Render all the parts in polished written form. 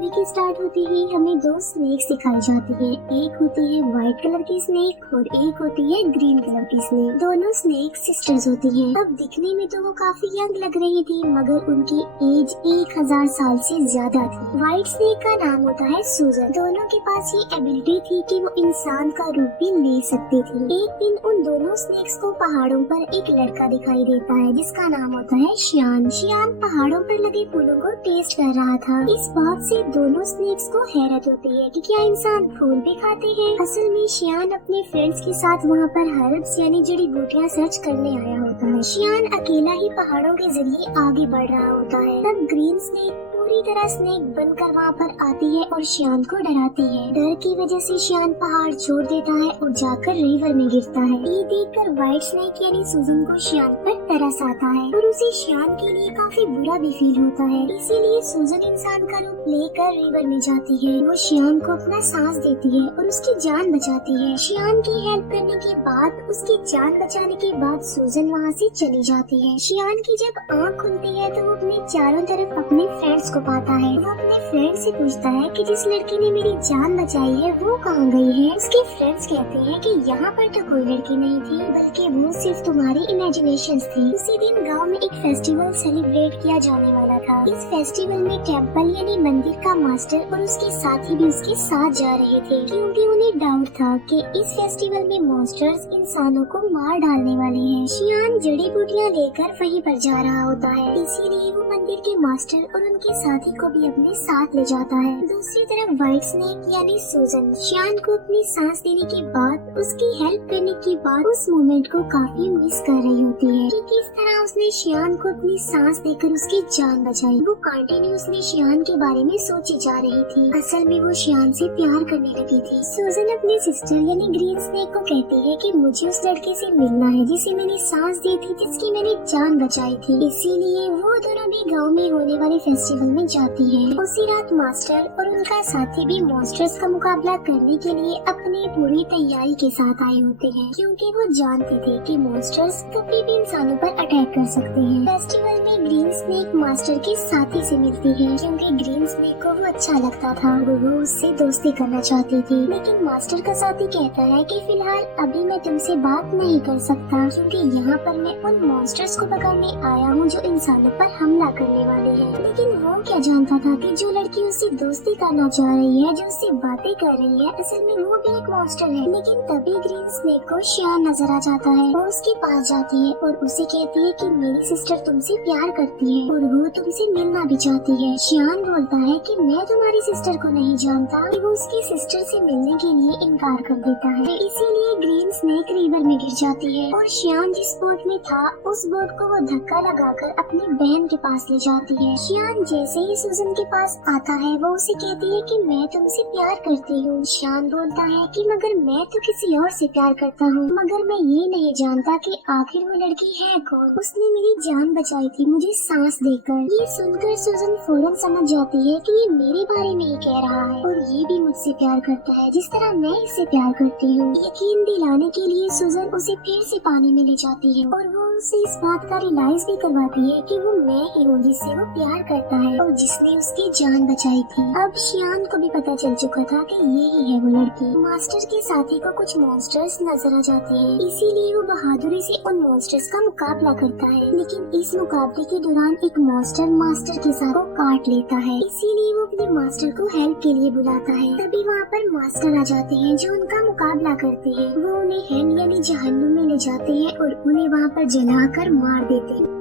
Movie की start होती ही हमें दो स्नेक्स दिखाई जाती है। एक होती है व्हाइट कलर की स्नेक और एक होती है ग्रीन कलर की स्नेक। दोनों स्नेक सिस्टर्स होती हैं। अब दिखने में तो वो काफी यंग लग रही थी, मगर उनकी एज 1000 साल से ज्यादा थी। व्हाइट स्नेक का नाम होता है सूजन। दोनों के पास ये एबिलिटी थी कि वो इंसान का रूप भी ले सकती थी। एक दिन उन दोनों स्नेक्स को पहाड़ों पर एक लड़का दिखाई देता है जिसका नाम होता है शियान। शियान पहाड़ों पर लगे फूलों को टेस्ट कर रहा था। इस बात से दोनों स्नेक्स को हैरत होती है कि क्या इंसान फूल भी खाते हैं। असल में शियान अपने फ्रेंड्स के साथ वहाँ पर हर्ब्स यानी जड़ी बूटियाँ सर्च करने आया होता है। शियान अकेला ही पहाड़ों के जरिए आगे बढ़ रहा होता है। तब ग्रीन स्नेक पूरी तरह स्नेक बनकर वहाँ पर आती है और शियान को डराती है। डर की वजह से शियान पहाड़ छोड़ देता है और जाकर रिवर में गिरता है। ये देखकर व्हाइट स्नेक यानी सूजन को शियान पर तरस आता है और उसे शियान के लिए काफी बुरा भी फील होता है। इसीलिए सूजन इंसान का रूप लेकर रिवर में जाती है। वो शियान को अपना सांस देती है और उसकी जान बचाती है। शियान की हेल्प करने के बाद, उसकी जान बचाने के बाद सूजन वहाँ से चली जाती है। शियान की जब आँख खुलती है तो वो अपने चारों तरफ अपने फ्रेंड्स को पाता है। वो अपने फ्रेंड से पूछता है कि जिस लड़की ने मेरी जान बचाई है वो कहाँ गई है। उसके फ्रेंड्स कहते हैं कि यहाँ पर तो कोई लड़की नहीं थी, बल्कि वो सिर्फ तुम्हारी इमेजिनेशंस थी। उसी दिन गांव में एक फेस्टिवल सेलिब्रेट किया जाने वाला था। इस फेस्टिवल में टेम्पल यानी मंदिर का मास्टर और उसके साथी भी उसके साथ जा रहे थे, क्योंकि उन्हें डाउट था कि इस फेस्टिवल में मॉन्स्टर्स इंसानों को मार डालने वाले हैं। शियान जड़ी बूटियाँ लेकर वहीं पर जा रहा होता है, इसीलिए वो मंदिर के मास्टर और उनके साथी को भी अपने साथ ले जाता है। दूसरी तरफ व्हाइट स्नेक यानी सूजन शियान को अपनी सांस देने के बाद, उसकी हेल्प करने के बाद उस मोमेंट को काफी मिस कर रही होती है कि किस तरह उसने शियान को अपनी सांस देकर उसकी जान बचाई। वो कंटिन्यूअसली शियान के बारे में सोची जा रही थी। असल में वो शियान से प्यार करने लगी थी। सूजन अपनी सिस्टर यानी ग्रीन स्नेक को कहती है कि मुझे उस लड़के से मिलना है जिसे मैंने सांस दी थी, जिसकी मैंने जान बचाई थी। इसीलिए वो दोनों भी गाँव में होने वाले फेस्टिवल में जाती है। उसी रात मास्टर और उनका साथी भी मॉन्स्टर्स का मुकाबला करने के लिए अपनी पूरी तैयारी के साथ आए होते हैं, क्योंकि वो जानते थे कि मॉन्स्टर्स कभी भी इंसानों पर अटैक कर सकते हैं। फेस्टिवल में ग्रीन स्नेक मास्टर के साथी से मिलती है, क्योंकि ग्रीन स्नेक को वो अच्छा लगता था। वो उससे दोस्ती करना चाहती थी, लेकिन मास्टर का साथी कहता है कि फिलहाल अभी मैं तुमसे बात नहीं कर सकता, क्योंकि यहाँ पर मैं उन मॉन्स्टर्स को पकड़ने आया हूँ जो इंसानों पर हमला करने वाले हैं। लेकिन वो क्या जानता था कि जो लड़की उससे दोस्ती करना चाह रही है, जो उससे बातें कर रही है, असल में वो भी एक मॉन्स्टर है। लेकिन तभी ग्रीन स्नेक को शियान नजर आ जाता है। वो उसके पास जाती है और उसे कहती है कि मेरी सिस्टर तुमसे प्यार करती है और वो तुमसे मिलना भी चाहती है। शियान बोलता है कि मैं तुम्हारी सिस्टर को नहीं जानता। कि वो उसकी सिस्टर से मिलने के लिए इनकार कर देता है। इसीलिए ग्रीन स्नेक रिवर में गिर जाती है और शियान जिस बोट में था उस बोट को वो धक्का लगाकर अपनी बहन के पास ले जाती है। शियान जैसे ही सूजन के पास आता है वो उसे कहती है कि मैं तुमसे प्यार करती हूँ। शियान बोलता है कि मगर मैं तो किसी और से प्यार करता हूँ, मगर मैं ये नहीं जानता कि आखिर वो लड़की है कौन। उसने मेरी जान बचाई थी मुझे सांस देकर। ये सुनकर सूजन फौरन समझ जाती है कि ये मेरे बारे में ही कह रहा है और ये भी मुझसे प्यार करता है जिस तरह मैं इससे प्यार करती हूँ। यकीन दिलाने के लिए सूजन उसे फिर से पानी में ले जाती है और वो उसे इस बात का रियलाइज भी करवाती है कि वो मैं ही हूँ जिससे वो प्यार करता है और जिसने उसकी जान बचाई थी। अब शियान को भी पता चल चुका था कि ये ही है वो लड़की। मास्टर के साथी को कुछ मॉन्स्टर्स नजर आ जाते हैं, इसीलिए वो बहादुरी से उन मॉन्स्टर्स का मुकाबला करता है। लेकिन इस मुकाबले के दौरान एक मॉन्स्टर मास्टर के साथ को काट लेता है, इसीलिए वो अपने मास्टर को हेल्प के लिए बुलाता है। तभी वहाँ पर मास्टर आ जाते हैं जो उनका मुकाबला करते हैं। वो उन्हें हेल यानी जहन्नुम में ले जाते हैं और उन्हें वहाँ पर जलाकर मार देते हैं।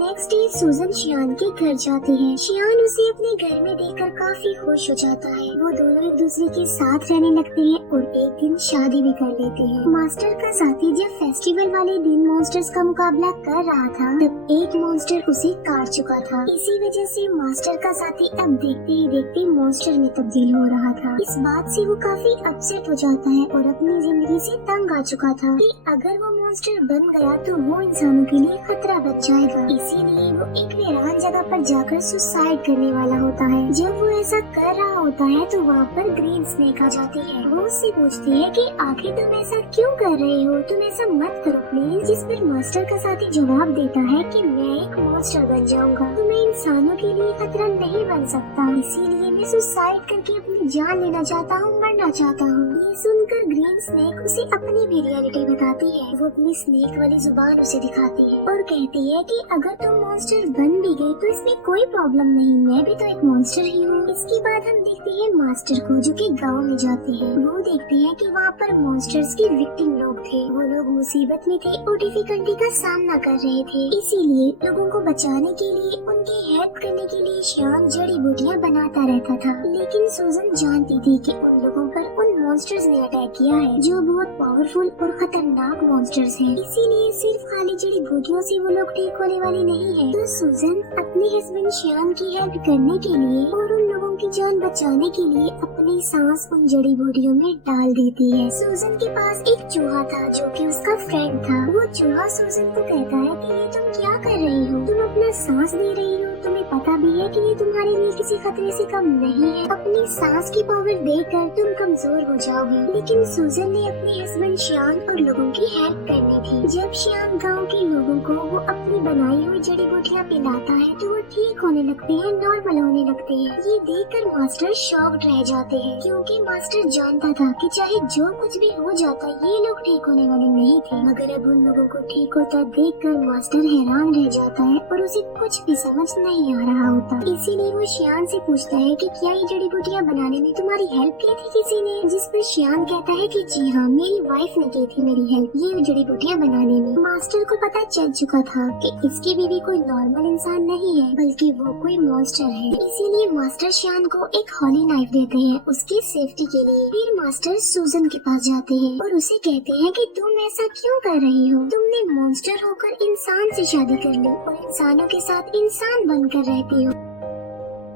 नेक्स्ट डे सूजन शियान के घर जाती है। शियान उसे अपने घर में देखकर काफी खुश हो जाता है। वो दोनों एक दूसरे के साथ रहने लगते हैं और एक दिन शादी भी कर लेते हैं। मास्टर का साथी जब फेस्टिवल वाले दिन मॉन्स्टर्स का मुकाबला कर रहा था तब एक मॉन्स्टर उसे काट चुका था। इसी वजह से मास्टर का साथी अब देखते ही देखते मॉन्स्टर में तब्दील हो रहा था। इस बात से वो काफी अपसेट हो जाता है और अपनी जिंदगी से तंग आ चुका था कि अगर वो मॉन्स्टर बन गया तो वो इंसानों के लिए खतरा बन जाएगा। इसीलिए वो एक वीरान जगह पर जाकर सुसाइड करने वाला होता है। जब वो ऐसा कर रहा होता है तो वहाँ पर ग्रीन स्नेक आ जाती है। वो उससे पूछती है कि आखिर तुम ऐसा क्यों कर रहे हो, तुम ऐसा मत करो प्लीज। जिस पर मास्टर का साथी जवाब देता है कि मैं एक मॉन्स्टर बन जाऊंगा तो मैं इंसानों के लिए खतरा नहीं बन सकता, इसीलिए मैं सुसाइड करके अपनी जान लेना चाहता हूँ, मरना चाहता हूँ। ये सुनकर ग्रीन स्नेक उसे अपनी भी रियलिटी बताती है। वो अपनी स्नेक वाली जुबान उसे दिखाती है और कहती है कि अगर तुम मॉन्स्टर बन भी गए तो इसमें कोई प्रॉब्लम नहीं, मैं भी तो एक मॉन्स्टर ही हूँ। इसके बाद हम देखते हैं मास्टर को जो कि गांव में जाते हैं। वो देखते हैं कि वहाँ पर मॉन्स्टर्स की विक्टिम लोग थे। वो लोग मुसीबत में थे और डिफिकल्टी का सामना कर रहे थे, इसीलिए लोगों को बचाने के लिए, उनकी हेल्प करने के लिए श्याम जड़ी बूटियाँ बनाता रहता था। लेकिन सूजन जानती थी कि उन लोगों पर उन मॉन्स्टर्स ने अटैक किया है जो बहुत पावरफुल और खतरनाक मॉन्स्टर्स हैं। इसीलिए सिर्फ खाली जड़ी बूटियों से वो लोग ठीक होने वाले नहीं है। तो सूजन अपने हस्बैंड श्याम की हेल्प करने के लिए और उन लोगों की जान बचाने के लिए अपनी सांस उन जड़ी बूटियों में डाल देती है। सूजन के पास एक चूहा था जो कि उसका फ्रेंड था। वो चूहा सूजन को कहता है कि ये तुम क्या कर रही हो, तुम अपना सांस दे रही हो, तुम्हें पता भी है कि ये तुम्हारे लिए किसी खतरे से कम नहीं है, अपनी सांस की पावर देकर तुम कमजोर हो जाओगे। लेकिन सूजन ने अपने हस्बैंड श्याम और लोगों की हेल्प करनी थी। जब श्याम गांव के लोगों को वो अपनी बनाई हुई जड़ी बूटियाँ पिलाता है तो वो ठीक होने लगते हैं, नॉर्मल होने लगते हैं। ये देखकर मास्टर शॉक्ड रह जाते हैं क्योंकि मास्टर जानता था कि चाहे जो कुछ भी हो जाता ये लोग ठीक होने वाले नहीं थे। मगर अब उन लोगों को ठीक होता देखकर मास्टर हैरान रह जाता है और उसे कुछ भी समझ नहीं आ रहा होता। इसीलिए वो श्याम से पूछता है कि क्या ये जड़ी बूटियाँ बनाने में तुम्हारी हेल्प की थी किसी ने? जिस पर श्याम कहता है कि जी हाँ, मेरी वाइफ ने की थी मेरी हेल्प ये जड़ी बूटियाँ बनाने में। मास्टर को पता चल चुका था कि इसकी बीवी कोई नॉर्मल इंसान नहीं है बल्कि वो कोई मॉन्स्टर है। इसीलिए मास्टर श्याम को एक हॉली नाइफ देते हैं उसकी सेफ्टी के लिए। फिर मास्टर सूजन के पास जाते हैं और उसे कहते हैं कि तुम ऐसा क्यों कर रही हो, तुमने मॉन्स्टर होकर इंसान से शादी कर ली और इंसानों के साथ इंसान बनकर रहती हो।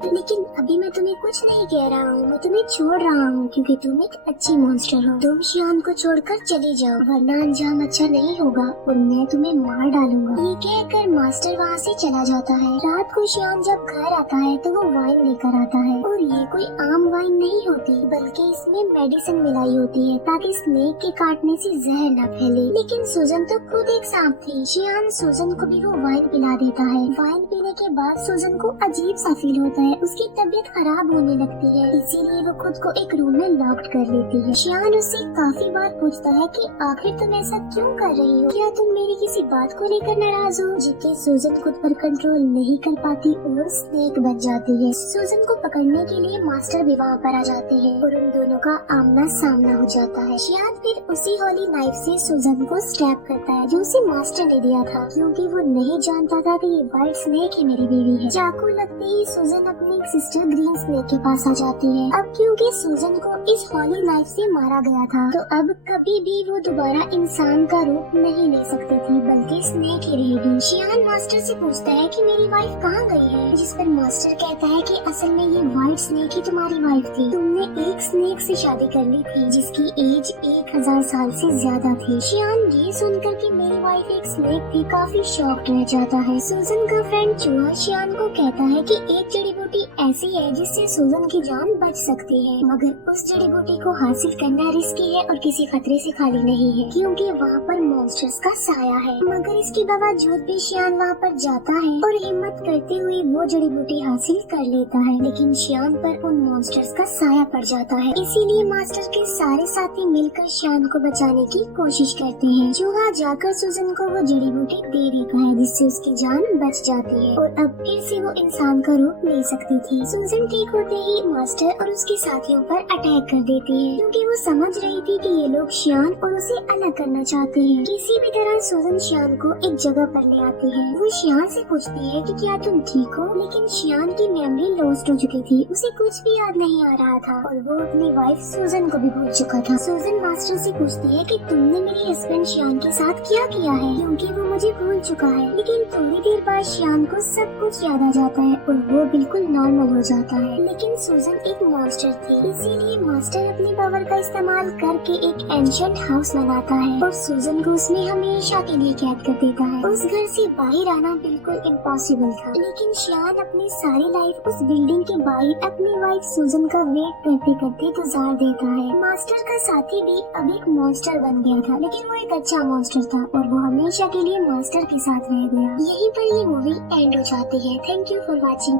लेकिन अभी मैं तुम्हें कुछ नहीं कह रहा हूँ, मैं तुम्हें छोड़ रहा हूँ क्योंकि तुम एक अच्छी मॉन्स्टर हो। तुम श्याम को छोड़कर चले जाओ वरना अंजाम अच्छा नहीं होगा और मैं तुम्हें मार डालूंगा। ये कहकर मास्टर वहाँ से चला जाता है। रात को श्याम जब घर आता है तो वो वाइन लेकर आता है और ये कोई आम वाइन नहीं होती बल्कि इसमें मेडिसिन मिलाई होती है ताकि स्नेक के काटने से जहर न फैले। लेकिन सूजन तो खुद एक सांप थी। श्याम सूजन को भी वो वाइन पिला देता है। वाइन पीने के बाद सूजन को अजीब सा फील होता है, उसकी तबीयत खराब होने लगती है, इसीलिए वो खुद को एक रूम में लॉक्ड कर लेती है। श्याम उससे काफी बार पूछता है कि आखिर तुम ऐसा क्यों कर रही हो, क्या तुम मेरी किसी बात को लेकर नाराज हो? जिससे सूजन खुद पर कंट्रोल नहीं कर पाती और स्नेक बन जाती है। सूजन को पकड़ने के लिए मास्टर भी वहाँ पर आ जाते हैं और उन दोनों का आमना सामना हो जाता है। श्याम फिर उसी हॉली नाइफ से सूजन को स्टैब करता है जो उसे मास्टर ने दिया था क्योंकि वो नहीं जानता था कि ये व्हाइट स्नेक ही मेरी बीवी है। चाकू लगते ही सूजन अपनी सिस्टर ग्रीन स्नेक के पास आ जाती है। अब क्योंकि सूजन को इस हॉली नाइफ से मारा गया था तो अब कभी भी वो दोबारा इंसान का रूप नहीं ले सकती थी बल्कि स्नेक ही रहेगी। श्याम मास्टर से पूछता है कि मेरी वाइफ कहाँ गई है, जिस पर मास्टर कहता है कि असल में ये व्हाइट स्नेक ही तुम्हारी वाइफ थी। तुमने एक स्नेक से शादी कर ली थी जिसकी एज 1000 साल से ज्यादा थी। श्याम ये सुनकर कि मेरी वाइफ एक स्नेक थी काफी शॉक्ड रह जाता है। सूजन का फ्रेंड चूहा श्याम को कहता है कि एक जड़ी बूटी ऐसी है जिससे सूजन की जान बच सकती है मगर उस जड़ी बूटी को हासिल करना रिस्की है और किसी खतरे से खाली नहीं है क्योंकि वहाँ पर मॉन्स्टर्स का साया है। मगर इसके बावजूद भी श्याम वहाँ पर जाता है और हिम्मत करते हुए वो जड़ी बूटी हासिल कर लेता है लेकिन श्याम पर उन मॉन्स्टर्स का साया पड़ जाता है। इसीलिए मास्टर के सारे साथी मिलकर श्याम को बचाने की कोशिश करते हैं। चूहा जाकर सूजन को वो जड़ी बूटी दे देता है जिससे उसकी जान बच जाती है और अब फिर से वो इंसान का रूप ले सकती थी। सूजन ठीक होते ही मास्टर और उसके साथियों पर अटैक कर देते हैं क्योंकि वो समझ रही थी कि ये लोग श्याम और उसे अलग करना चाहते हैं। किसी भी तरह सूजन श्याम को एक जगह पर ले आती है। वो श्याम से पूछती है कि क्या तुम ठीक हो, लेकिन श्याम की मेमोरी लॉस्ट हो चुकी थी, उसे कुछ भी याद नहीं आ रहा था और वो अपनी वाइफ सूजन को भी भूल चुका था। सूजन मास्टर से पूछती है कि तुमने मेरे हस्बैंड श्याम के साथ क्या किया है क्योंकि वो मुझे भूल चुका है। लेकिन थोड़ी देर बाद श्याम को सब कुछ याद आ जाता है और वो बिल्कुल नॉर्मल हो जाता है। लेकिन सूजन एक मॉन्स्टर थी इसीलिए मास्टर अपनी पावर का इस्तेमाल करके एक एंशिएंट हाउस बनाता है और सूजन को उसमें हमेशा के लिए कैद कर देता है। उस घर से बाहर आना बिल्कुल बिल्कुल इम्पॉसिबल था। लेकिन श्यान अपनी सारी लाइफ उस बिल्डिंग के बाहर अपनी वाइफ सुजन का वेट करते करते गुजार देता है। मास्टर का साथी भी अब एक मॉन्स्टर बन गया था, लेकिन वो एक अच्छा मॉन्स्टर था और वो हमेशा के लिए मास्टर के साथ रह गया। यहीं पर ये मूवी एंड हो जाती है। Thank you for watching.